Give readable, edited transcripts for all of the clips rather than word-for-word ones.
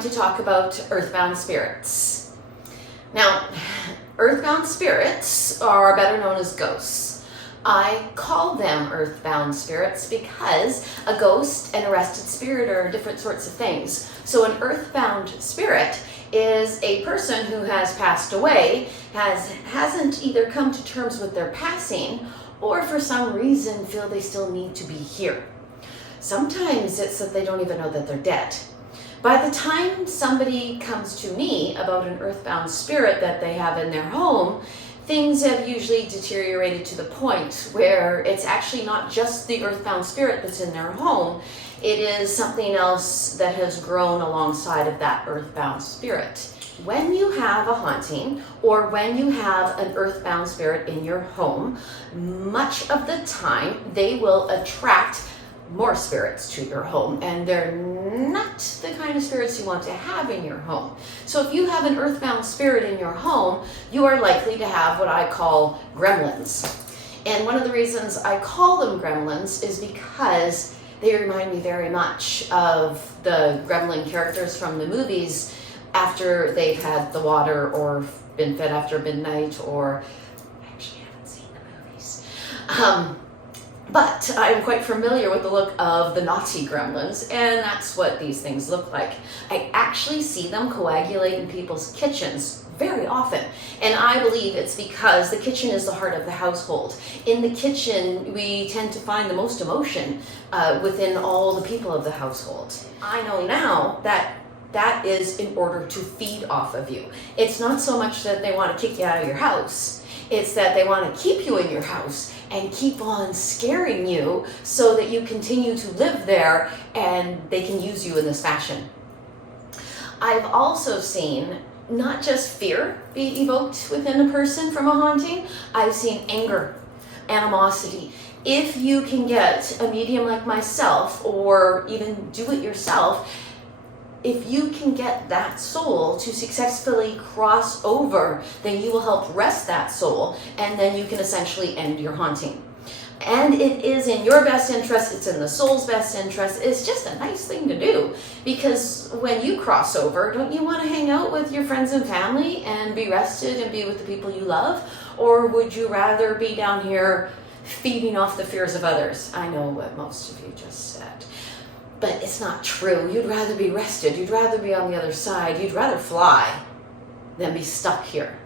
going to talk about earthbound spirits. Now, earthbound spirits are better known as ghosts. I call them earthbound spirits because a ghost and a rested spirit are different sorts of things. So an earthbound spirit is a person who has passed away, hasn't either come to terms with their passing, or for some reason feel they still need to be here. Sometimes it's that they don't even know that they're dead. By the time somebody comes to me about an earthbound spirit that they have in their home, things have usually deteriorated to the point where it's actually not just the earthbound spirit that's in their home, it is something else that has grown alongside of that earthbound spirit. When you have a haunting or when you have an earthbound spirit in your home, much of the time they will attract more spirits to your home, and they're not the kind of spirits you want to have in your home. So if you have an earthbound spirit in your home, you are likely to have what I call gremlins. And one of the reasons I call them gremlins is because they remind me very much of the gremlin characters from the movies after they've had the water or been fed after midnight, or I actually haven't seen the movies. But I'm quite familiar with the look of the naughty gremlins, and that's what these things look like. I actually see them coagulate in people's kitchens very often, and I believe it's because the kitchen is the heart of the household. In the kitchen, we tend to find the most emotion within all the people of the household. I know now that that is in order to feed off of you. It's not so much that they want to kick you out of your house, it's that they want to keep you in your house and keep on scaring you so that you continue to live there and they can use you in this fashion. I've also seen not just fear be evoked within a person from a haunting, I've seen anger, animosity. If you can get a medium like myself, or even do it yourself, if you can get that soul to successfully cross over, then you will help rest that soul, and then you can essentially end your haunting. And it is in your best interest, it's in the soul's best interest, it's just a nice thing to do. Because when you cross over, don't you want to hang out with your friends and family and be rested and be with the people you love? Or would you rather be down here feeding off the fears of others? I know what most of you just said. But it's not true. You'd rather be rested. You'd rather be on the other side. You'd rather fly than be stuck here.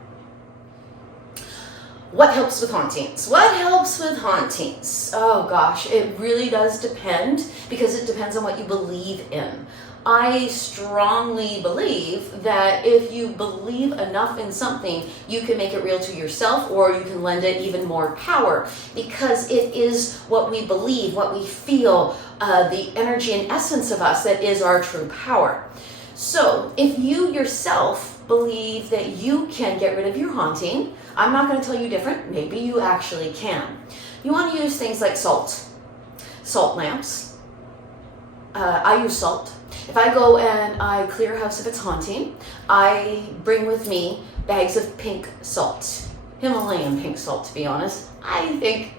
What helps with hauntings? What helps with hauntings? Oh gosh, it really does depend, because it depends on what you believe in. I strongly believe that if you believe enough in something, you can make it real to yourself, or you can lend it even more power, because it is what we believe, what we feel, the energy and essence of us that is our true power. So if you yourself believe that you can get rid of your haunting, I'm not going to tell you different, maybe you actually can. You want to use things like salt lamps. I use salt. If I go and I clear a house of its haunting, I bring with me bags of pink salt. Himalayan pink salt, to be honest. I think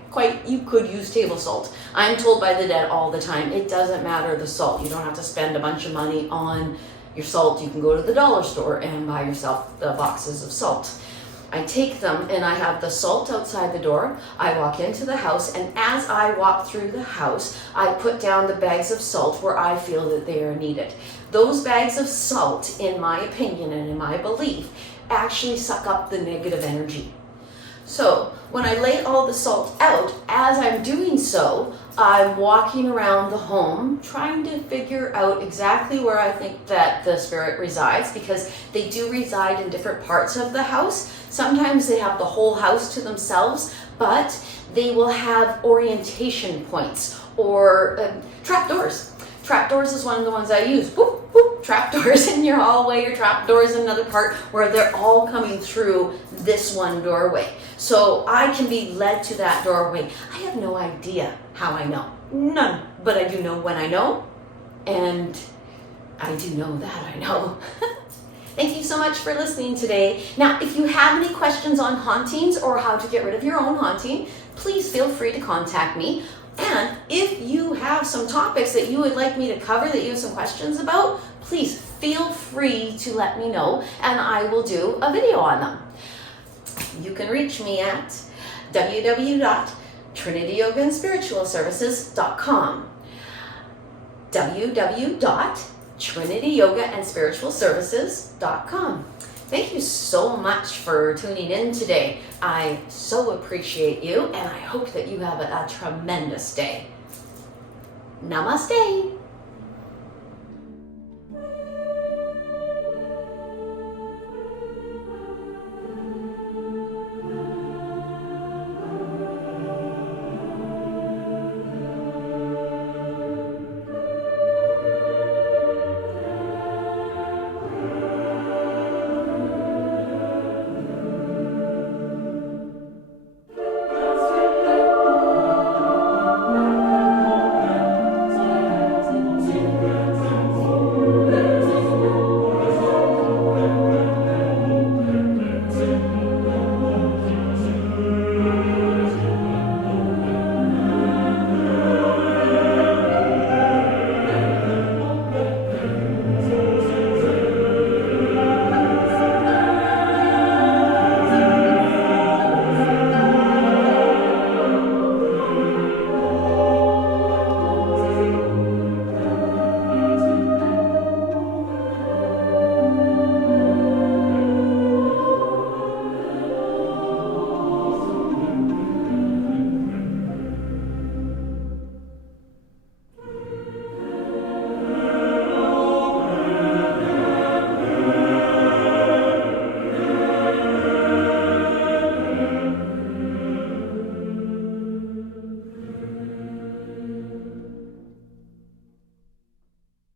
you could use table salt. I'm told by the dead all the time, it doesn't matter the salt. You don't have to spend a bunch of money on your salt. You can go to the dollar store and buy yourself the boxes of salt. I take them and I have the salt outside the door. I walk into the house, and as I walk through the house, I put down the bags of salt where I feel that they are needed. Those bags of salt, in my opinion and in my belief, actually suck up the negative energy. So when I lay all the salt out, as I'm doing so, I'm walking around the home trying to figure out exactly where I think that the spirit resides, because they do reside in different parts of the house. Sometimes they have the whole house to themselves, but they will have orientation points or trapdoors. Trapdoors is one of the ones I use. Boop, boop, trapdoors in your hallway, or trapdoors in another part, where they're all coming through this one doorway. So I can be led to that doorway. I have no idea how I know. None. But I do know when I know, and I do know that I know. Thank you so much for listening today. Now, if you have any questions on hauntings or how to get rid of your own haunting, please feel free to contact me. And if you have some topics that you would like me to cover, that you have some questions about, please feel free to let me know and I will do a video on them. You can reach me at www.trinityyogaandspiritualservices.com www.trinityyogaandspiritualservices.com. Thank you so much for tuning in today. I so appreciate you, and I hope that you have a tremendous day. Namaste.